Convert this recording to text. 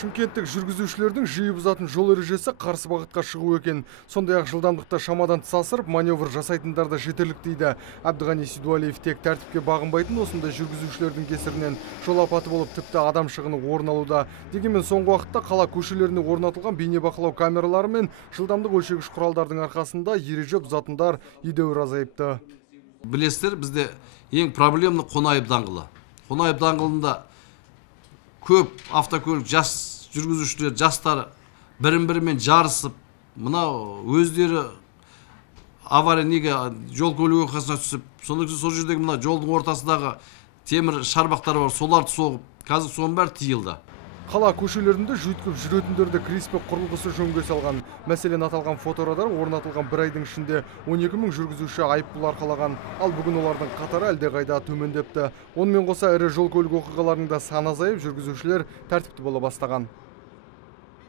Шымкенттік жүргізушілердің жиі бұзатын жол ережесі қарсы бағытқа шығу екен. Сондай-ақ жылдамдықты шамадан тыс асырып, маневр жасайтындар да жетерлік дейді. Әбдіғани Сейдуалиев тек тәртіпке бағынбайтын осындай жүргізушілердің кесірінен жол апаты болып, тіпті адам шығыны орын алуда. Дегенмен соңғы уақытта қала көшелеріне орнатылған бейнебақылау камералары мен жылдамдық өлшегіш құралдардың арқасында ереже бұзатындар едәуір азайыпты. Білесіздер, бізде ең проблемны Қонаев даңғылы. Қонаев даңғылында көп автокөлік жас жүргізушілер, жастар бірін-бірімен жарысып, мына өздері авария неге жол көлік оқиғасына түсіп, сол жердегі мына жолдың ортасындағы темір шарбақтар бар, соларды соғып, қазір соның бәрі тиылды. Қала көшелерінде жүйткіп жүретіндерді кіріспе құрылғысы жөнге салған. Мәселен, аталған фоторадар орнатылған бір айдың ішінде 12 000 жүргізуші айыппұл арқалаған. Ал бүгін олардың қатары әлдеқайда төмендепті. Онымен қоса ірі жол көлік оқиғаларының да саны азайып, жүргізушілер тәртіпті бола бастаған.